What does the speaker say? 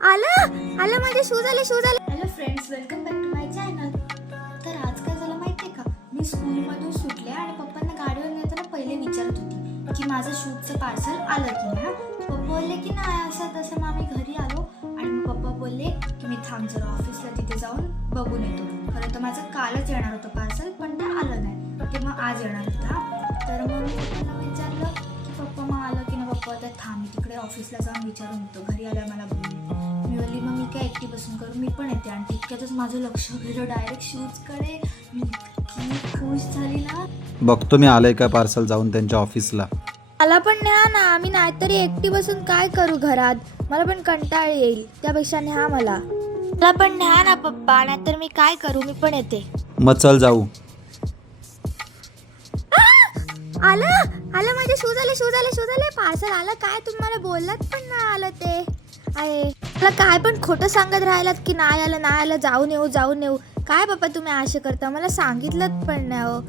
आलं आलं माझे शूज आले hello friends, welcome back to my channel. तर आज काय झालं माहिती आहे का, मी स्कूलमधून सुटले आणि पप्पांना गाडीवर नेताना पहिले विचारत होती की माझं शूजचं पार्सल आलं की नाही. पप्पा बोलले की नाही असं तसं. मग आम्ही घरी आलो आणि मग पप्पा बोलले की मी थांब जरा ऑफिसला तिथे जाऊन बघून येतो. खरं तर माझं कालच येणार होतं पार्सल, पण ते आलं नाही, ते मग आज येणार होता. तर मग मी पप्पांना विचारलं की पप्पा मग आलं की नाही. पप्पा तर थांब, मी तिकडे ऑफिसला जाऊन विचारून येतो. घरी आल्यावर मला बोलले. मी बोलली मग मी काय एकटी बसून करू, मी पण येते. आणि तितक्यातच माझं लक्ष गेलं डायरेक्ट शूजकडे. मी इतकी खुश झाली ना. बघतो मी आलंय का पार्सल जाऊन त्यांच्या ऑफिसला. मला पण न्या ना, आम्ही नाहीतरी एकटी बसून काय करू घरात, मला पण कंटाळ येईल. त्यापेक्षा न्या मला पण न्या ना पप्पा, नाहीतर मी काय करू, मी पण येते. मग चल जाऊ. आलं आलं माझे शूज आले पार्सल आलं. काय तुम्हाला बोललात पण नाही आलं ते आहे. मला काय पण खोटं सांगत राहिलात की नाही आलं जाऊन येऊ. काय पप्पा तुम्ही असे करता, मला सांगितलं पण नाही हो.